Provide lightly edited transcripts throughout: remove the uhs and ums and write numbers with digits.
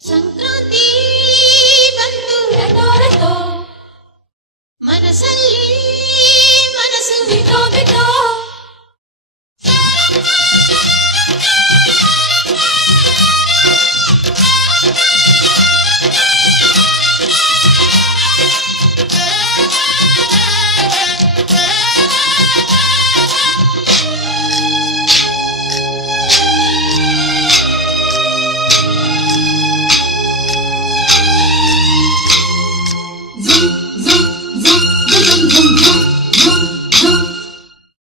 ಸಂಕ್ರಾಂತಿ ಬಂತು ರಟೋ ರಟೋ, ಮನಸ್ಸಲ್ಲಿ ಮನಸ್ಸು ಬಿಟ್ಟೋ ಬಿಟ್ಟೋ.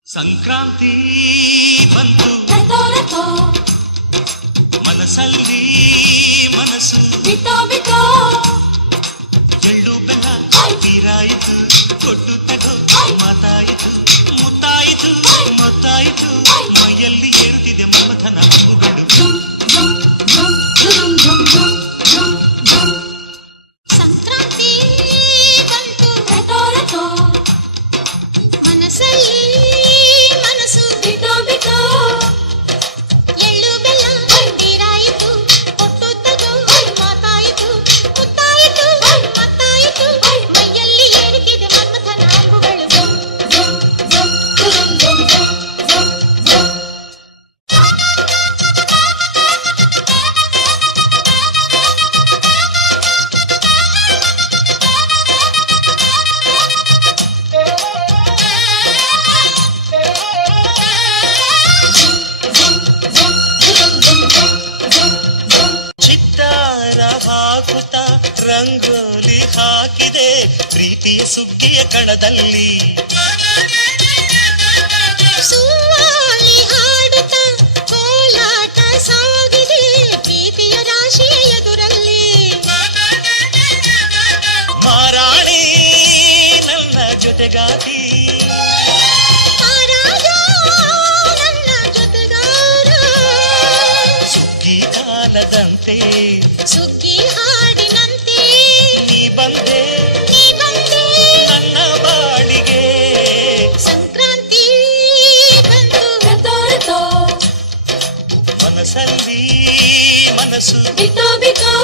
ಸಂಕ್ರಾಂತಿ ಬಂತು ರಟೋ ರಟೋ, ಮನಸ್ಸಲ್ಲಿ ಮನಸ್ಸು ಬಿಟ್ಟೋ ಬಿಟ್ಟೋ. ಎಳ್ಳು ಬೆಲ್ಲ ನೀರಾಯಿತು, ಕೊಟ್ಟು ತಗೋ ಮಾತಾಯಿತು, ಮುತ್ತಾಯಿತು ಮತ್ತಾಯಿತು, ಮೈಯಲ್ಲಿ ಏರುತ್ತಿದೆ ಮಮಥನ ಹಬ್ಬುಗಳು. ಸಂಕ್ರಾಂತಿ ಬಂತು ರಟೋ ರಟೋ, ಮನಸ್ಸಲ್ಲಿ ಮನಸ್ಸು ಬಿಟ್ಟೋ ಬಿಟ್ಟೋ. ಎಳ್ಳು ಬೆಲ್ಲ ನೀರಾಯಿತು, ಕೊಟ್ಟು ತಗೋ ಮಾತಾಯಿತು, ಮುತ್ತಾಯಿತು ಮತ್ತಾಯಿತು, ಮೈಯಲ್ಲಿ ಏರುತ್ತಿದೆ ಮನ್ಮಥನ ಅಂಬುಗಳು. ಚಿತ್ತಾರ ಹಾಕುತ್ತ ರಂಗೋಲಿ ಹಾಕಿದೆ ಪ್ರೀತಿಯ ಸುಗ್ಗಿಯ ಕಣದಲ್ಲಿ. ಸುವಾಲಿ ಹಾಡುತ್ತ ಕೋಲಾಟ ಸಾಗಿದೆ ಪ್ರೀತಿಯ ರಾಶಿಯ ಎದುರಲ್ಲಿ. ಮಾರಾಣಿ ನನ್ನ ಜೊತೆಗಾತಿ, ಮಹಾರಾಜ ನನ್ನ ಜೊತೆಗಾರ, ಸುಗ್ಗಿ ಕಾಲದಂತೆ ಸುಗ್ಗಿ ಹಾಡಿನಂತೆ ನೀ ಬಂದೆ ನನ್ನ ಬಾಳಿಗೆ. ಸಂಕ್ರಾಂತಿ ಬಂತು ರಟೋ ರಟೋ, ಮನಸ್ಸಲ್ಲಿ ಮನಸ್ಸು ಬಿಟ್ಟೋ ಬಿಟ್ಟೋ.